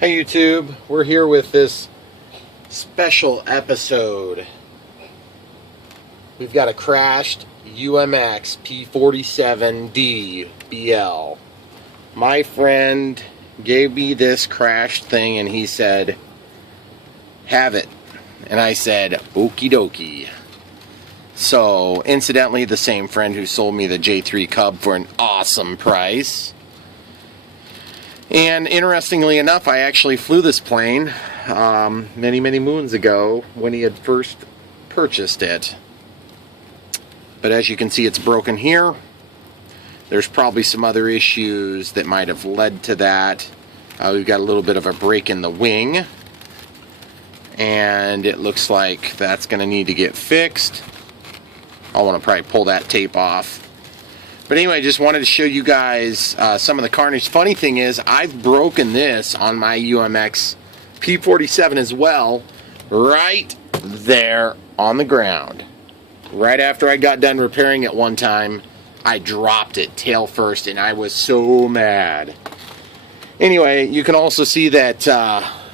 Hey YouTube, we're here with this special episode. We've got a crashed UMX P-47D BL. My friend gave me this crashed thing and he said, have it. And I said, okie dokie. So, incidentally, the same friend who sold me the J3 Cub for an awesome price. And interestingly enough, I actually flew this plane many moons ago when he had first purchased it. But as you can see, it's broken here. There's probably some other issues that might have led to that. We've got a little bit of a break in the wing. And it looks like that's going to need to get fixed. I'll want to probably pull that tape off. But anyway, just wanted to show you guys some of the carnage. Funny thing is, I've broken this on my UMX P-47 as well, right there on the ground. Right after I got done repairing it one time, I dropped it tail first, and I was so mad. Anyway, you can also see that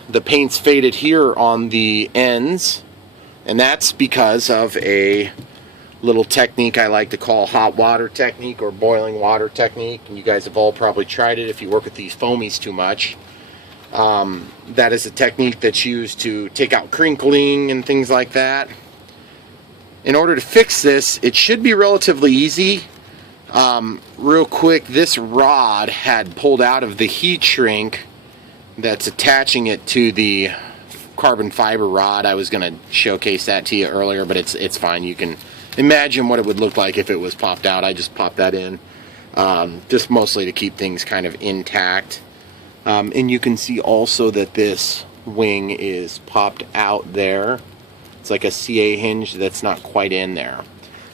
the paint's faded here on the ends, and that's because of a little technique I like to call hot water technique or boiling water technique, and you guys have all probably tried it if you work with these foamies too much. That is a technique that's used to take out crinkling and things like that. In order to fix this, it should be relatively easy. Real quick, this rod had pulled out of the heat shrink that's attaching it to the carbon fiber rod. I was going to showcase that to you earlier, but it's fine. You can imagine what it would look like if it was popped out. I just popped that in, just mostly to keep things kind of intact. And you can see also that this wing is popped out there. It's like a CA hinge that's not quite in there.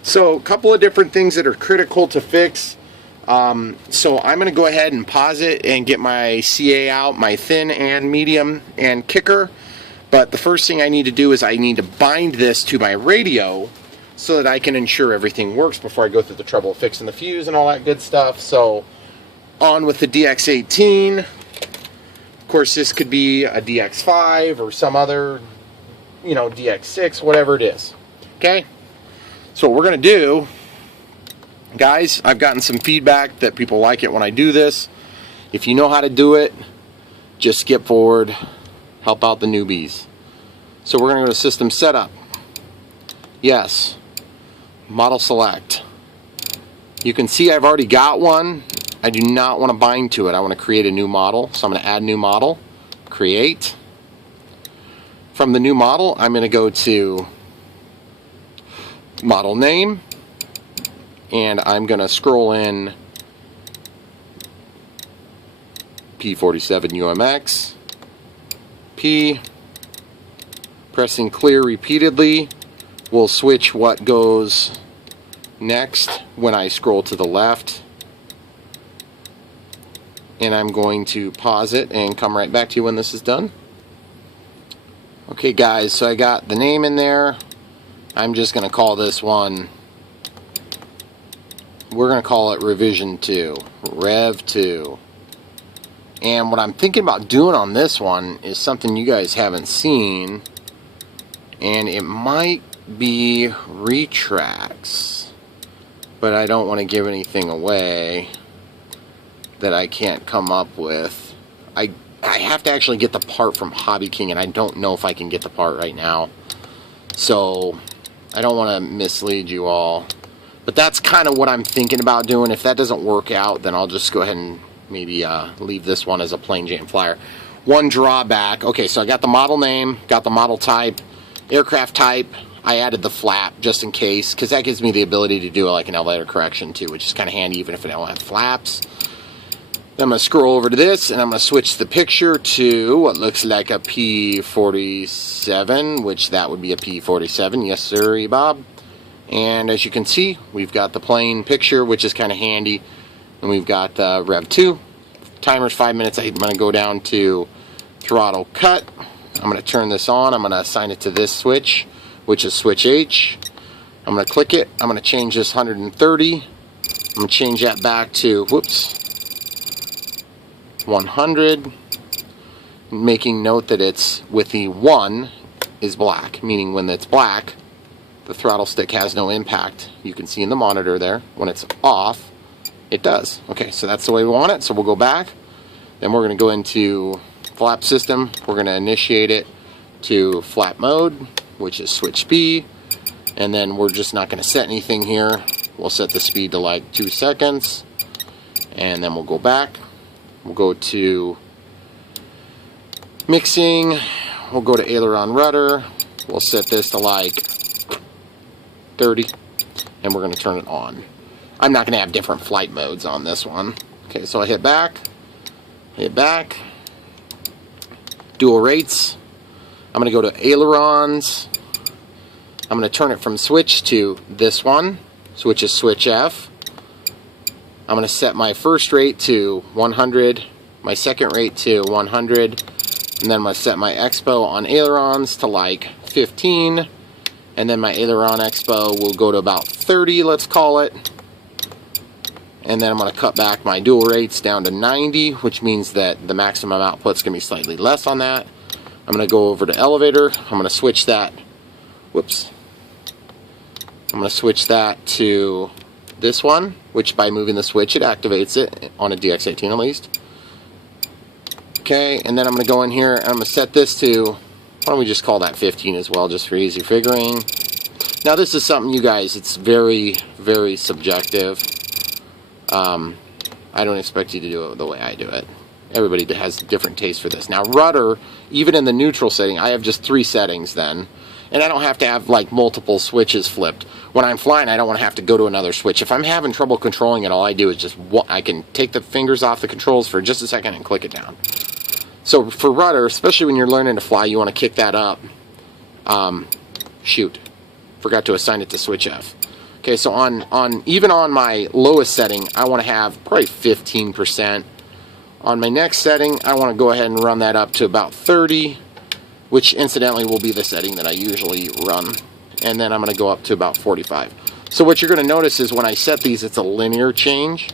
So a couple of different things that are critical to fix. So I'm going to go ahead and pause it and get my CA out, my thin and medium and kicker. But the first thing I need to do is I need to bind this to my radio so that I can ensure everything works before I go through the trouble of fixing the fuse and all that good stuff. So, on with the DX18. Of course, this could be a DX5 or some other, DX6, whatever it is. Okay? So what we're going to do, guys, I've gotten some feedback that people like it when I do this. If you know how to do it, just skip forward, help out the newbies. So we're going to go to System Setup. Yes. Model select. You can see I've already got one. I do not want to bind to it. I want to create a new model. So I'm going to add new model. Create. From the new model, I'm going to go to model name. And I'm going to scroll in P-47 UMX. P. Pressing clear repeatedly will switch what goes next when I scroll to the left. And I'm going to pause it and come right back to you when this is done. Okay guys, so I got the name in there. I'm just going to call this one, we're going to call it Revision 2, Rev 2. And what I'm thinking about doing on this one is something you guys haven't seen, and it might be retracts, but I don't want to give anything away that I can't come up with. I have to actually get the part from Hobby King, and I don't know if I can get the part right now, so I don't want to mislead you all, but that's kind of what I'm thinking about doing. If that doesn't work out, then I'll just go ahead and maybe leave this one as a plain Jane flyer. One drawback, okay, so I got the model name, got the model type, aircraft type. I added the flap just in case, because that gives me the ability to do like an elevator correction too, which is kind of handy even if I don't have flaps. Then I'm going to scroll over to this, and I'm going to switch the picture to what looks like a P-47, which that would be a P-47. Yes, sir, Bob. And as you can see, we've got the plain picture, which is kind of handy. And we've got Rev 2. Timer's 5 minutes. I'm going to go down to throttle cut. I'm going to turn this on. I'm going to assign it to this switch, which is switch H. I'm going to click it. I'm going to change this 130. I'm going to change that back to, 100. making note that it's with the 1 is black, meaning when it's black, the throttle stick has no impact. You can see in the monitor there. When it's off, it does. Okay, so that's the way we want it. So we'll go back. Then we're going to go into flap system. We're going to initiate it to flap mode, which is switch speed. And then we're just not going to set anything here. We'll set the speed to like 2 seconds. And then we'll go back. We'll go to mixing. We'll go to aileron rudder. We'll set this to like 30. And we're going to turn it on. I'm not going to have different flight modes on this one. Okay, so I hit back. Hit back. Dual rates. I'm going to go to ailerons. I'm going to turn it from switch to this one, which is switch F. I'm going to set my first rate to 100, my second rate to 100, and then I'm going to set my expo on ailerons to like 15, and then my aileron expo will go to about 30, let's call it. And then I'm going to cut back my dual rates down to 90, which means that the maximum output's going to be slightly less on that. I'm going to go over to elevator. I'm going to switch that. Whoops. I'm going to switch that to this one, which by moving the switch, it activates it on a DX18 at least. Okay, and then I'm going to go in here and I'm going to set this to, why don't we just call that 15 as well, just for easy figuring. Now this is something, you guys, it's very, very subjective. I don't expect you to do it the way I do it. Everybody has different taste for this. Now rudder, even in the neutral setting, I have just 3 settings then. And I don't have to have like multiple switches flipped. When I'm flying, I don't want to have to go to another switch. If I'm having trouble controlling it, all I do is just, I can take the fingers off the controls for just a second and click it down. So for rudder, especially when you're learning to fly, you want to kick that up. Shoot, forgot to assign it to switch F. Okay, so even on my lowest setting, I want to have probably 15%. On my next setting, I want to go ahead and run that up to about 30, which incidentally will be the setting that I usually run. And then I'm going to go up to about 45. So what you're going to notice is when I set these, it's a linear change,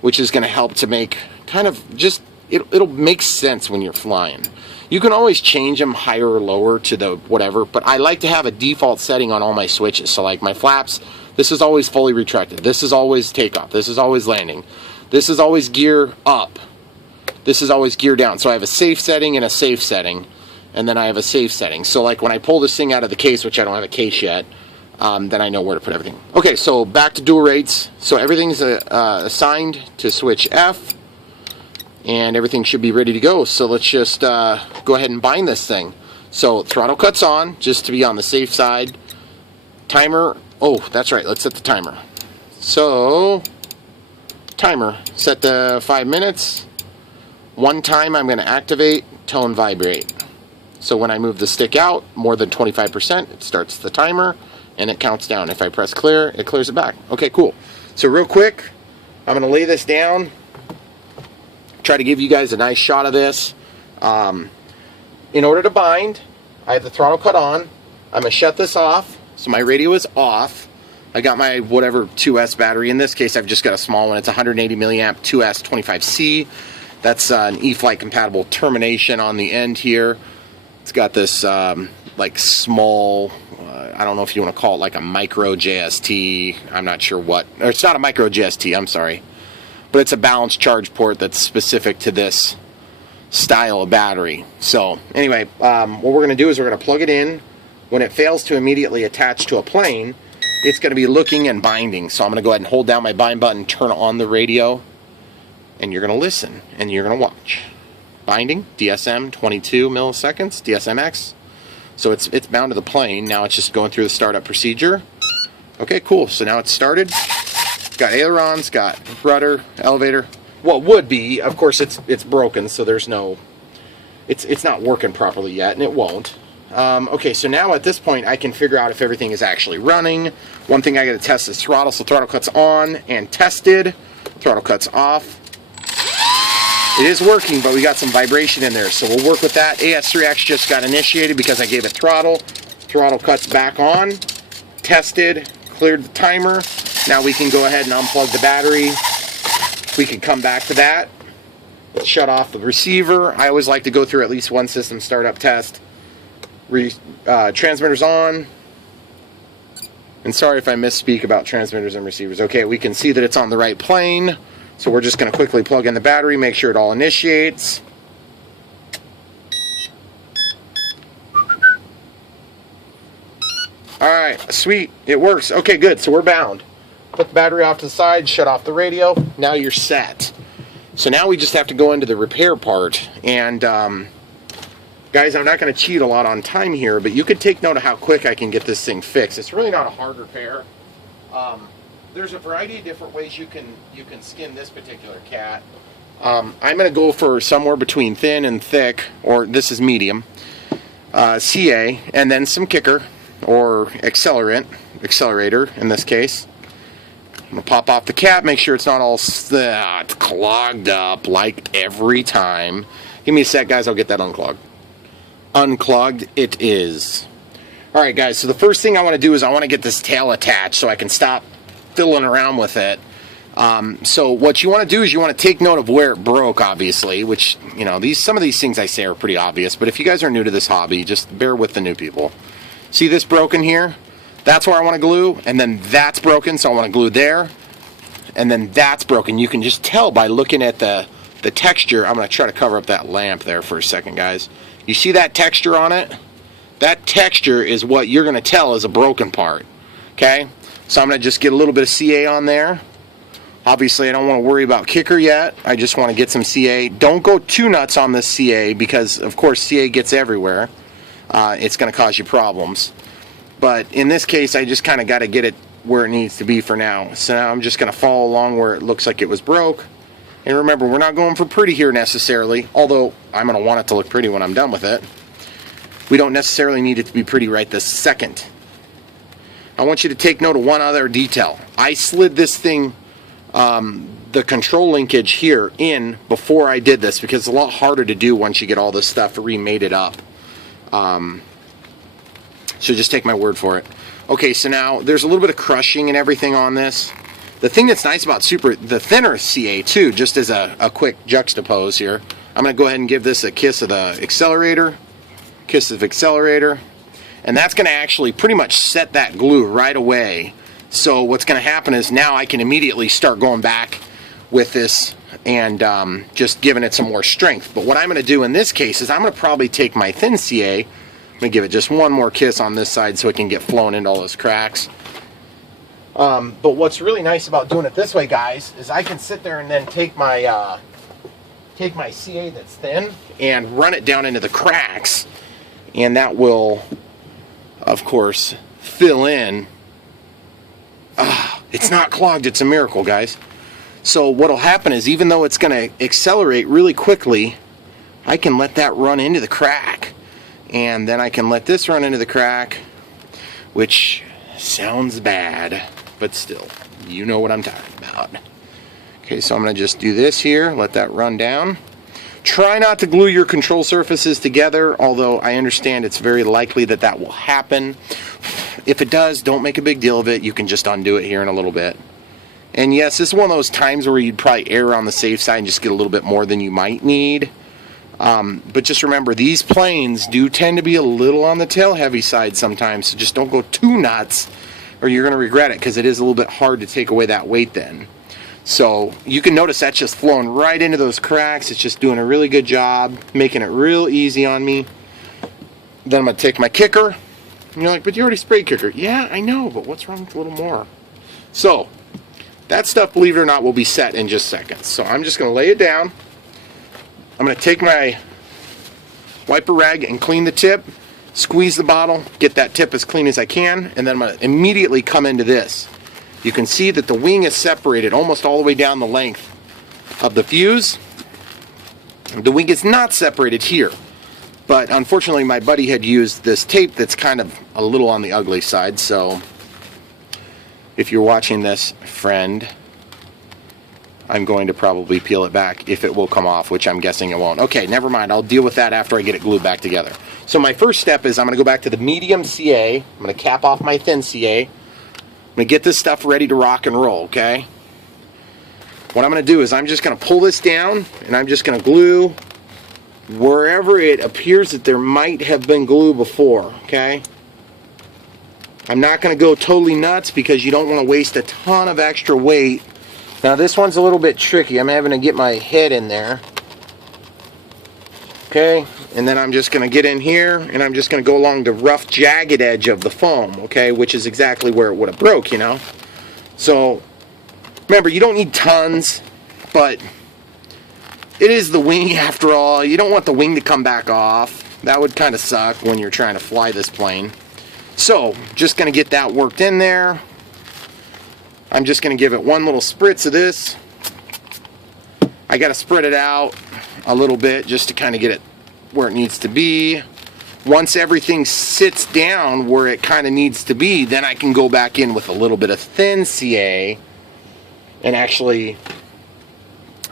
which is going to help to make kind of just, it'll make sense when you're flying. You can always change them higher or lower to the whatever, but I like to have a default setting on all my switches. So like my flaps, this is always fully retracted. This is always takeoff. This is always landing. This is always gear up. This is always gear down. So I have a safe setting and a safe setting. And then I have a safe setting. So like when I pull this thing out of the case, which I don't have a case yet, then I know where to put everything. Okay, so back to dual rates. So everything's assigned to switch F. And everything should be ready to go. So let's just go ahead and bind this thing. So throttle cuts on, just to be on the safe side. Timer, oh, that's right, let's set the timer. So, timer, set to 5 minutes. One time I'm going to activate, tone vibrate. So when I move the stick out more than 25%, it starts the timer and it counts down. If I press clear, it clears it back. Okay, cool. So real quick, I'm going to lay this down, try to give you guys a nice shot of this. In order to bind, I have the throttle cut on. I'm going to shut this off. So my radio is off. I got my whatever 2S battery. In this case, I've just got a small one. It's 180 milliamp 2S 25C. That's an E-flite compatible termination on the end here. It's got this like small, I don't know if you want to call it like a micro JST. I'm not sure what. Or it's not a micro JST, I'm sorry. But it's a balanced charge port that's specific to this style of battery. So anyway, what we're going to do is we're going to plug it in. When it fails to immediately attach to a plane, it's going to be looking and binding. So I'm going to go ahead and hold down my bind button, turn on the radio, and you're going to listen and you're going to watch. Binding, DSM 22 milliseconds, DSMX. So it's bound to the plane. Now it's just going through the startup procedure. Okay, cool. So now it's started. Got ailerons, got rudder, elevator. Well, it would be. Of course, it's broken, so there's no. It's not working properly yet, and it won't. Okay, so now at this point, I can figure out if everything is actually running. One thing I got to test is throttle. So throttle cuts on and tested. Throttle cuts off. It is working, but we got some vibration in there, so we'll work with that. AS3X just got initiated because I gave it throttle. Throttle cuts back on. Tested. Cleared the timer. Now we can go ahead and unplug the battery. We can come back to that. shut off the receiver. I always like to go through at least one system startup test. Transmitter's on. And sorry if I misspeak about transmitters and receivers. Okay, we can see that it's on the right plane. So we're just going to quickly plug in the battery, make sure it all initiates. Alright, sweet. It works. Okay, good. So we're bound. Put the battery off to the side, shut off the radio. Now you're set. So now we just have to go into the repair part. And guys, I'm not going to cheat a lot on time here, but you could take note of how quick I can get this thing fixed. It's really not a hard repair. There's a variety of different ways you can skin this particular cat. I'm going to go for somewhere between thin and thick, or this is medium, CA, and then some kicker, or accelerator in this case. I'm going to pop off the cap, make sure it's not all clogged up like every time. Give me a sec, guys, I'll get that unclogged. Unclogged it is. Alright guys, so the first thing I want to do is I want to get this tail attached so I can stop fiddling around with it. So what you want to do is you want to take note of where it broke, obviously, which, you know, some of these things I say are pretty obvious, but if you guys are new to this hobby, just bear with the new people. See this broken here? That's where I want to glue, and then that's broken, so I want to glue there, and then that's broken. You can just tell by looking at the texture. I'm going to try to cover up that lamp there for a second, guys. You see that texture on it? That texture is what you're going to tell is a broken part. Okay? So I'm going to just get a little bit of CA on there. Obviously, I don't want to worry about kicker yet. I just want to get some CA. Don't go too nuts on this CA because, of course, CA gets everywhere. It's going to cause you problems. But in this case, I just kind of got to get it where it needs to be for now. So now I'm just going to follow along where it looks like it was broke. And remember, we're not going for pretty here necessarily, although I'm going to want it to look pretty when I'm done with it. We don't necessarily need it to be pretty right this second. I want you to take note of one other detail. I slid this thing, the control linkage here in before I did this because it's a lot harder to do once you get all this stuff remated up. So just take my word for it. Okay, so now there's a little bit of crushing and everything on this. The thing that's nice about the thinner CA too, just as a quick juxtapose here, I'm going to go ahead and give this a kiss of the accelerator, and that's going to actually pretty much set that glue right away. So what's going to happen is now I can immediately start going back with this and just giving it some more strength. But what I'm going to do in this case is I'm going to probably take my thin CA, I'm going to give it just one more kiss on this side so it can get flown into all those cracks. But what's really nice about doing it this way, guys, is I can sit there and then take my CA that's thin and run it down into the cracks, and that will, of course, fill in. It's not clogged. It's a miracle, guys. So what'll happen is even though it's going to accelerate really quickly, I can let that run into the crack, and then I can let this run into the crack, which sounds bad, but still, you know what I'm talking about. Okay, so I'm going to just do this here, let that run down. Try not to glue your control surfaces together, although I understand it's very likely that that will happen. If it does, don't make a big deal of it. You can just undo it here in a little bit. And yes, this is one of those times where you'd probably err on the safe side and just get a little bit more than you might need. But just remember, these planes do tend to be a little on the tail heavy side sometimes, so just don't go too nuts or you're going to regret it, because it is a little bit hard to take away that weight then. So you can notice that's just flowing right into those cracks. It's just doing a really good job, making it real easy on me. Then I'm going to take my kicker. And you're like, but you already sprayed kicker. Yeah, I know, but what's wrong with a little more? So that stuff, believe it or not, will be set in just seconds. So I'm just going to lay it down. I'm going to take my wiper rag and clean the tip, squeeze the bottle, get that tip as clean as I can, and then I'm going to immediately come into this. You can see that the wing is separated almost all the way down the length of the fuse. The wing is not separated here, but unfortunately my buddy had used this tape that's kind of a little on the ugly side, so if you're watching this, friend, I'm going to probably peel it back if it will come off, which I'm guessing it won't. Okay, never mind. I'll deal with that after I get it glued back together. So my first step is I'm going to go back to the medium CA. I'm going to cap off my thin CA. I'm going to get this stuff ready to rock and roll, okay? what I'm going to do is I'm just going to pull this down, and I'm just going to glue wherever it appears that there might have been glue before, okay? I'm not going to go totally nuts because you don't want to waste a ton of extra weight. Now this one's a little bit tricky. I'm having to get my head in there. Okay, and then I'm just going to get in here, and I'm just going to go along the rough, jagged edge of the foam, okay, which is exactly where it would have broke, you know. So, remember, you don't need tons, but it is the wing after all. You don't want the wing to come back off. That would kind of suck when you're trying to fly this plane. So, just going to get that worked in there. I'm just going to give it one little spritz of this. I got to spread it out a little bit just to kind of get it where it needs to be. Once everything sits down where it kind of needs to be, then I can go back in with a little bit of thin CA. And actually,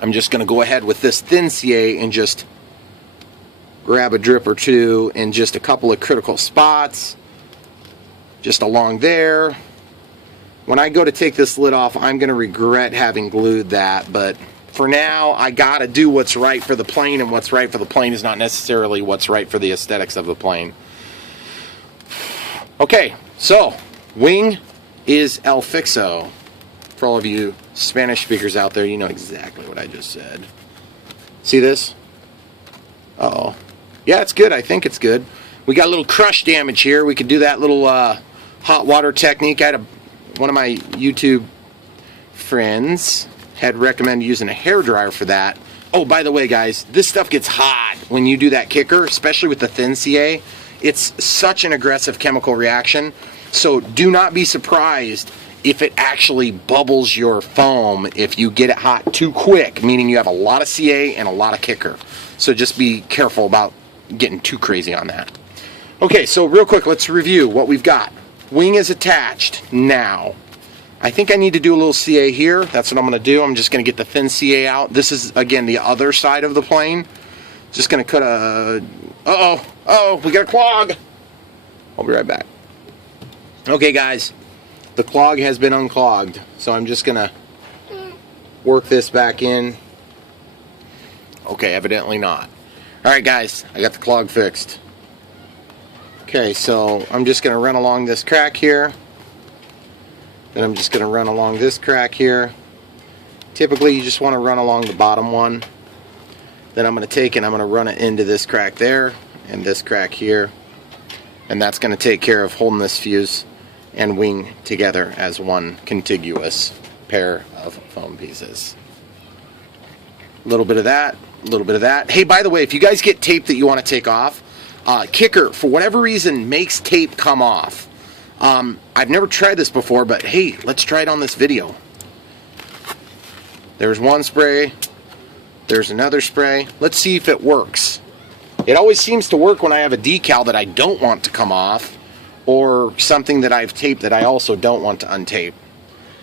I'm just going to go ahead with this thin CA and just grab a drip or two in just a couple of critical spots. Just along there. When I go to take this lid off, I'm going to regret having glued that, but for now, I gotta do what's right for the plane, and what's right for the plane is not necessarily what's right for the aesthetics of the plane. Okay, so, wing is el fixo. For all of you Spanish speakers out there, you know exactly what I just said. See this? Uh-oh. Yeah, it's good. I think it's good. We got a little crush damage here. We could do that little hot water technique. I had one of my YouTube friends had recommended using a hairdryer for that. Oh, by the way, guys, this stuff gets hot when you do that kicker, especially with the thin CA. It's such an aggressive chemical reaction, so do not be surprised if it actually bubbles your foam if you get it hot too quick, meaning you have a lot of CA and a lot of kicker. So just be careful about getting too crazy on that. Okay, so real quick, let's review what we've got. Wing is attached now. I think I need to do a little CA here. That's what I'm going to do. I'm just going to get the thin CA out. This is, again, the other side of the plane. Just going to cut a... Uh-oh, we got a clog. I'll be right back. Okay, guys. The clog has been unclogged. So I'm just going to work this back in. Okay, evidently not. Alright, guys. I got the clog fixed. Okay, so I'm just going to run along this crack here. Then I'm just going to run along this crack here. Typically you just want to run along the bottom one. Then I'm going to take and I'm going to run it into this crack there and this crack here. And that's going to take care of holding this fuse and wing together as one contiguous pair of foam pieces. A little bit of that, a little bit of that. Hey, by the way, if you guys get tape that you want to take off, kicker, for whatever reason, makes tape come off. I've never tried this before, but hey, let's try it on this video. There's one spray. There's another spray. Let's see if it works. It always seems to work when I have a decal that I don't want to come off, or something that I've taped that I also don't want to untape.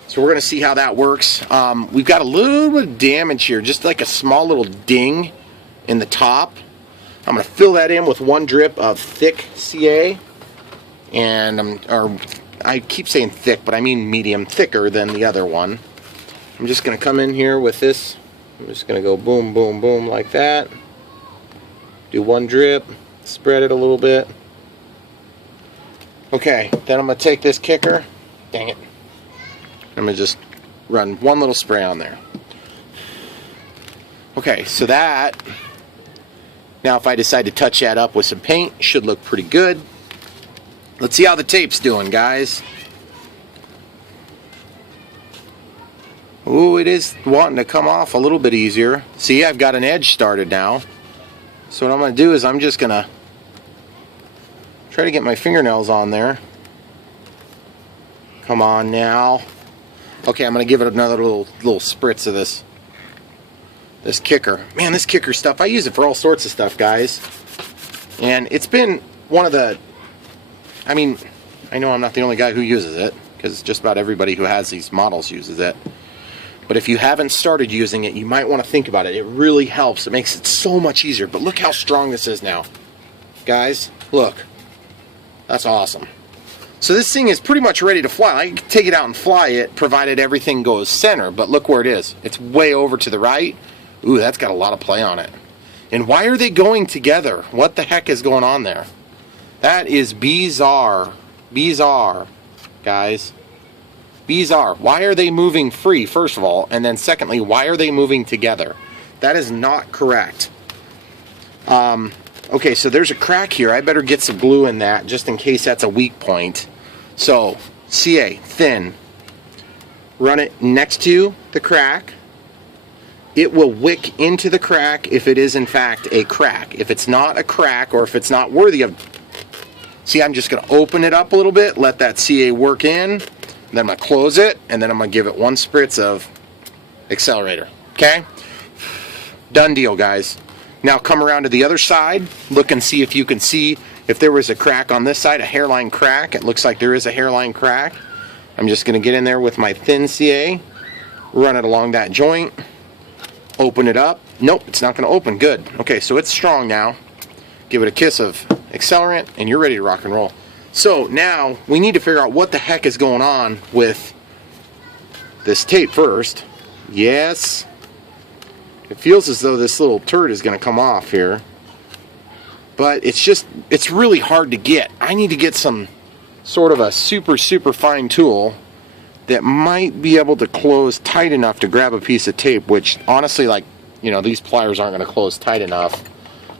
So we're going to see how that works. We've got a little bit of damage here, just like a small little ding in the top. I'm going to fill that in with one drip of thick CA. And I keep saying thick, but I mean medium, thicker than the other one. I'm just going to come in here with this. I'm just going to go boom, boom, boom like that. Do one drip, spread it a little bit. Okay, then I'm going to take this kicker. Dang it. I'm going to just run one little spray on there. Okay, so that, now if I decide to touch that up with some paint, should look pretty good. Let's see how the tape's doing, guys. Ooh, it is wanting to come off a little bit easier. See, I've got an edge started now. So what I'm going to do is I'm just going to try to get my fingernails on there. Come on now. Okay, I'm going to give it another little spritz of this kicker. Man, this kicker stuff, I use it for all sorts of stuff, guys. And it's been one of the... I mean, I know I'm not the only guy who uses it, because just about everybody who has these models uses it. But if you haven't started using it, you might want to think about it. It really helps. It makes it so much easier. But look how strong this is now. Guys, look. That's awesome. So this thing is pretty much ready to fly. I can take it out and fly it, provided everything goes center. But look where it is. It's way over to the right. Ooh, that's got a lot of play on it. And why are they going together? What the heck is going on there? That is bizarre. Bizarre, guys. Bizarre. Why are they moving free, first of all? And then secondly, why are they moving together? That is not correct. Okay, so there's a crack here. I better get some glue in that just in case that's a weak point. So, CA, thin. Run it next to the crack. It will wick into the crack if it is in fact a crack. If it's not a crack, or if it's not worthy of... See, I'm just going to open it up a little bit, let that CA work in, then I'm going to close it, and then I'm going to give it one spritz of accelerator. Okay? Done deal, guys. Now come around to the other side, look and see if you can see if there was a crack on this side, a hairline crack. It looks like there is a hairline crack. I'm just going to get in there with my thin CA, run it along that joint, open it up. Nope, it's not going to open. Good. Okay, so it's strong now. Give it a kiss of accelerant, and you're ready to rock and roll. So now we need to figure out what the heck is going on with this tape first. Yes. It feels as though this little turd is going to come off here. But it's really hard to get. I need to get some sort of a super fine tool that might be able to close tight enough to grab a piece of tape, which honestly, like, you know, these pliers aren't going to close tight enough.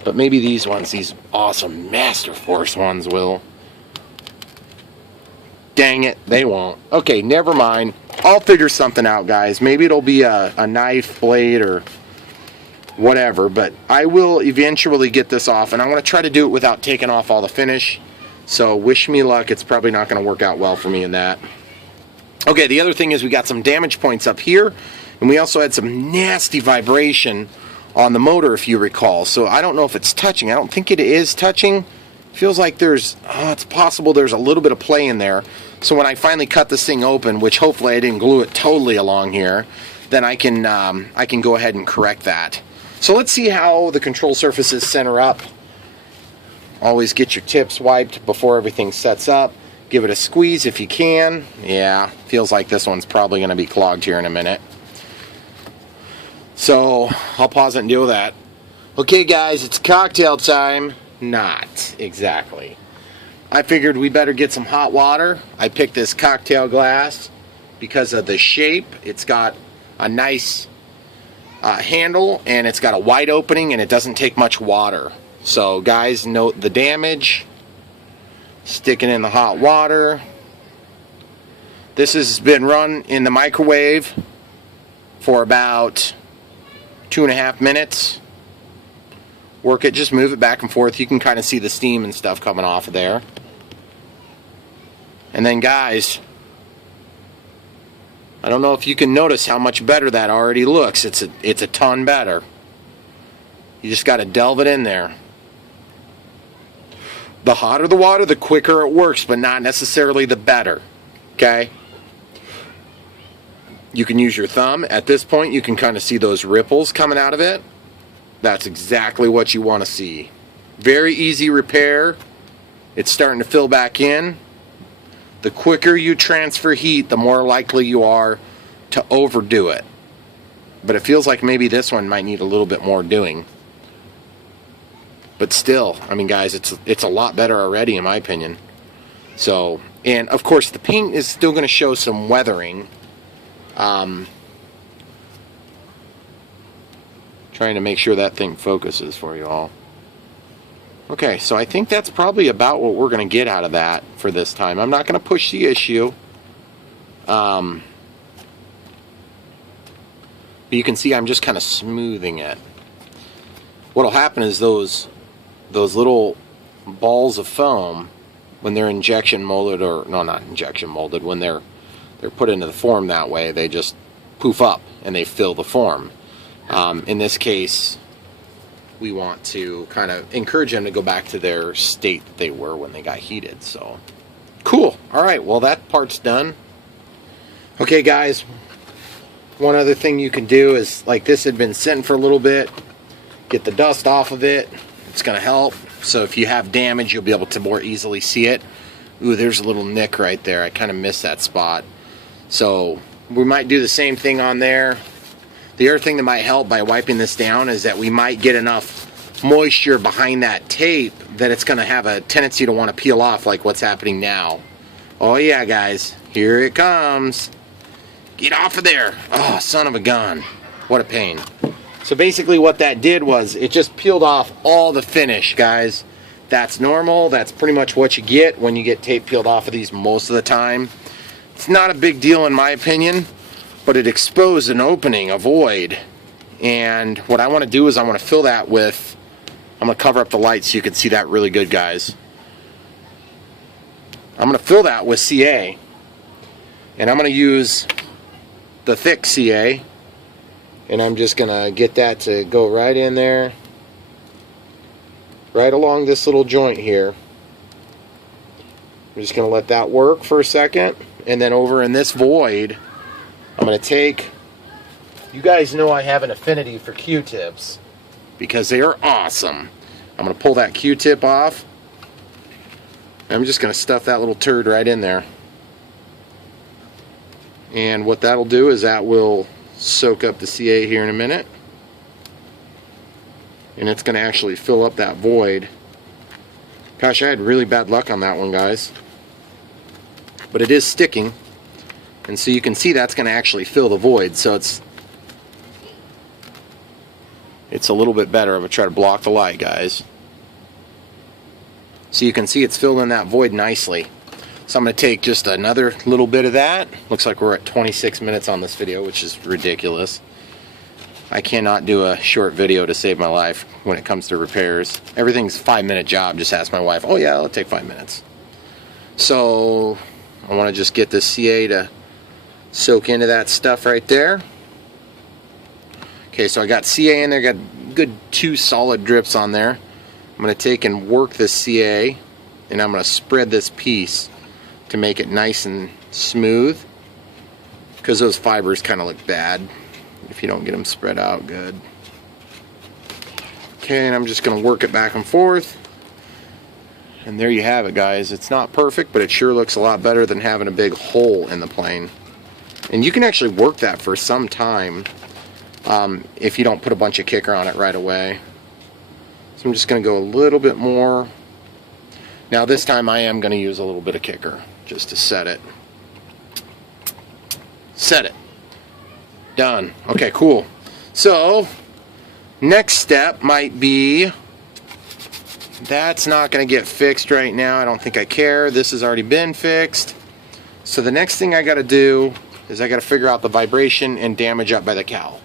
But maybe these ones, these awesome Master Force ones will. Dang it, they won't. Okay, never mind. I'll figure something out, guys. Maybe it'll be a knife blade or whatever, but I will eventually get this off, and I'm going to try to do it without taking off all the finish. So wish me luck. It's probably not going to work out well for me in that. Okay, the other thing is we got some damage points up here, and we also had some nasty vibration on the motor, if you recall. So I don't know if it's touching. I don't think it is touching. Feels like there's, it's possible there's a little bit of play in there. So when I finally cut this thing open, which hopefully I didn't glue it totally along here, then I can go ahead and correct that. So let's see how the control surfaces center up. Always get your tips wiped before everything sets up. Give it a squeeze if you can. Yeah, feels like this one's probably going to be clogged here in a minute. So I'll pause it and deal with that. Okay guys, it's cocktail time. Not exactly. I figured we better get some hot water. I picked this cocktail glass because of the shape. It's got a nice handle, and it's got a wide opening, and it doesn't take much water. So guys, note the damage. Stick it in the hot water. This has been run in the microwave for about 2.5 minutes. Work it, just move it back and forth. You can kind of see the steam and stuff coming off of there. And then guys, I don't know if you can notice how much better that already looks. It's a ton better. You just got to delve it in there. The hotter the water, the quicker it works, but not necessarily the better. Okay? You can use your thumb. At this point, you can kind of see those ripples coming out of it. That's exactly what you want to see. Very easy repair. It's starting to fill back in. The quicker you transfer heat, the more likely you are to overdo it. But it feels like maybe this one might need a little bit more doing. But still, I mean guys, it's a lot better already in my opinion. So, and of course the paint is still going to show some weathering. Trying to make sure that thing focuses for you all. Okay, so I think that's probably about what we're going to get out of that for this time. I'm not going to push the issue. But you can see I'm just kind of smoothing it. What'll happen is those little balls of foam, when they're injection molded, or no, not injection molded, when they're put into the form that way, they just poof up and they fill the form. In this case, we want to kind of encourage them to go back to their state that they were when they got heated. So cool. All right, well that part's done. Okay guys, one other thing you can do is, like, this had been sitting for a little bit, get the dust off of it. It's going to help. So if you have damage, you'll be able to more easily see it. Ooh, there's a little nick right there. I kind of missed that spot. So we might do the same thing on there. The other thing that might help by wiping this down is that we might get enough moisture behind that tape that it's going to have a tendency to want to peel off like what's happening now. Oh yeah, guys, here it comes. Get off of there. Oh, son of a gun. What a pain. So basically what that did was it just peeled off all the finish, guys. That's normal. That's pretty much what you get when you get tape peeled off of these most of the time. It's not a big deal in my opinion, but it exposed an opening, a void. And what I want to do is I want to fill that with, I'm going to cover up the light so you can see that really good, guys. I'm going to fill that with CA. And I'm going to use the thick CA. And I'm just going to get that to go right in there. Right along this little joint here. I'm just going to let that work for a second. And then over in this void, I'm going to take, you guys know I have an affinity for Q-tips because they are awesome. I'm going to pull that Q-tip off. I'm just going to stuff that little turd right in there. And what that'll do is that will soak up the CA here in a minute. And it's going to actually fill up that void. Gosh, I had really bad luck on that one, guys. But it is sticking. And so you can see that's going to actually fill the void. So it's a little bit better. I'm going to try to block the light, guys. So you can see it's filled in that void nicely. So I'm going to take just another little bit of that. Looks like we're at 26 minutes on this video, which is ridiculous. I cannot do a short video to save my life when it comes to repairs. Everything's a 5-minute job. Just ask my wife, oh yeah, it'll take 5 minutes. So I want to just get the CA to soak into that stuff right there. Okay, so I got CA in there, got good 2 solid drips on there. I'm going to take and work this CA, and I'm going to spread this piece to make it nice and smooth, because those fibers kind of look bad if you don't get them spread out good. Okay, and I'm just going to work it back and forth. And there you have it, guys. It's not perfect, but it sure looks a lot better than having a big hole in the plane. And you can actually work that for some time if you don't put a bunch of kicker on it right away. So I'm just going to go a little bit more. Now this time I am going to use a little bit of kicker just to set it. Set it. Done. Okay, cool. So next step might be, that's not going to get fixed right now. I don't think I care. This has already been fixed. So the next thing I got to do is I got to figure out the vibration and damage up by the cowl.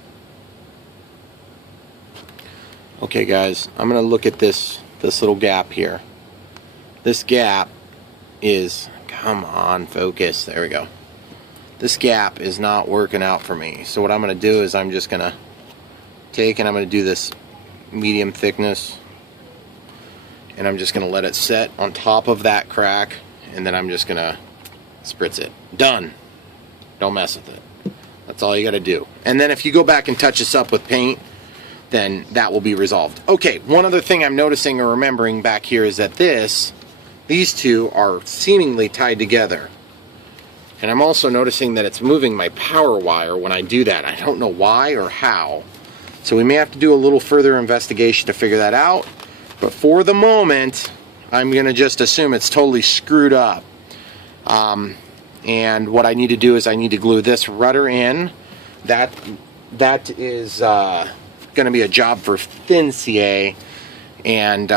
Okay guys, I'm going to look at this little gap here. This gap is, come on, focus, there we go. This gap is not working out for me. So what I'm going to do is I'm just going to take and I'm going to do this medium thickness, and I'm just going to let it set on top of that crack, and then I'm just going to spritz it. Done. Don't mess with it. That's all you got to do. And then if you go back and touch this up with paint, then that will be resolved. Okay, one other thing I'm noticing or remembering back here is that these two are seemingly tied together. And I'm also noticing that it's moving my power wire when I do that. I don't know why or how. So we may have to do a little further investigation to figure that out. But for the moment, I'm going to just assume it's totally screwed up. And what I need to do is I need to glue this rudder in. That is going to be a job for thin CA. And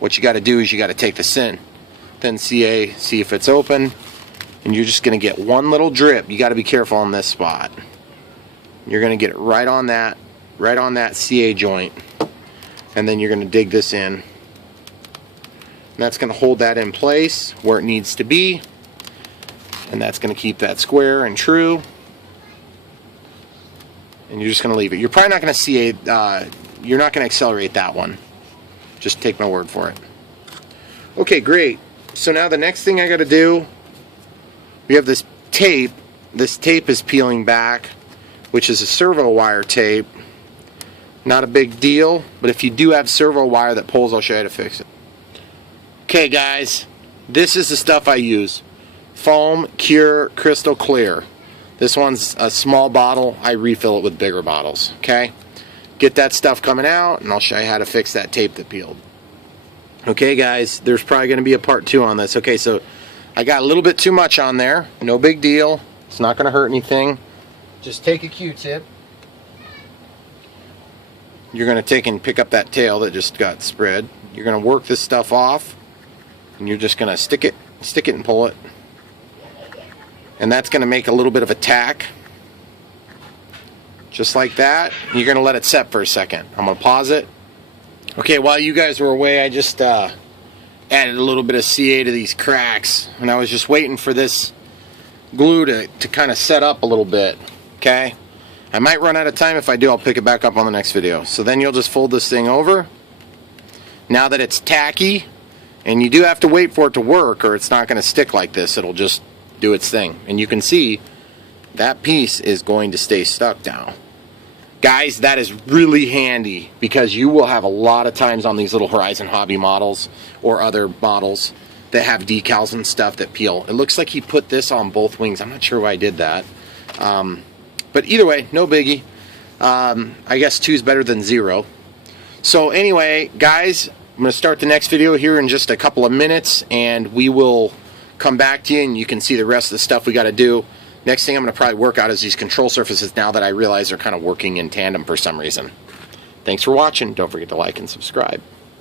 what you got to do is you got to take the thin CA, see if it's open. And you're just going to get one little drip. You got to be careful on this spot. You're going to get it right on that CA joint, and then you're going to dig this in. And that's going to hold that in place where it needs to be, and that's going to keep that square and true. And you're just going to leave it. You're probably not going to CA. You're not going to accelerate that one. Just take my word for it. Okay, great. So now the next thing I got to do. We have this tape. This tape is peeling back, which is a servo wire tape. Not a big deal, but if you do have servo wire that pulls, I'll show you how to fix it. Okay guys, This is the stuff I use. Foam Cure Crystal Clear. This one's a small bottle. I refill it with bigger bottles. Okay? Get that stuff coming out, and I'll show you how to fix that tape that peeled. Okay, guys, there's probably going to be a part 2 on this. Okay, so I got a little bit too much on there. No big deal. It's not going to hurt anything. Just take a Q-tip. You're going to take and pick up that tail that just got spread. You're going to work this stuff off, and you're just going to stick it and pull it. And that's going to make a little bit of a tack. Just like that. You're going to let it set for a second. I'm going to pause it. Okay, while you guys were away, I just added a little bit of CA to these cracks, and I was just waiting for this glue to kind of set up a little bit. Okay, I might run out of time. If I do, I'll pick it back up on the next video. So then you'll just fold this thing over. Now that it's tacky, and you do have to wait for it to work, or it's not going to stick like this. It'll just do its thing, and you can see that piece is going to stay stuck now. Guys, that is really handy, because you will have a lot of times on these little Horizon Hobby models or other models that have decals and stuff that peel. It looks like he put this on both wings. I'm not sure why I did that. But either way, no biggie. I guess 2 is better than 0. So anyway, guys, I'm going to start the next video here in just a couple of minutes, and we will come back to you, and you can see the rest of the stuff we got to do. Next thing I'm going to probably work out is these control surfaces, now that I realize they're kind of working in tandem for some reason. Thanks for watching. Don't forget to like and subscribe.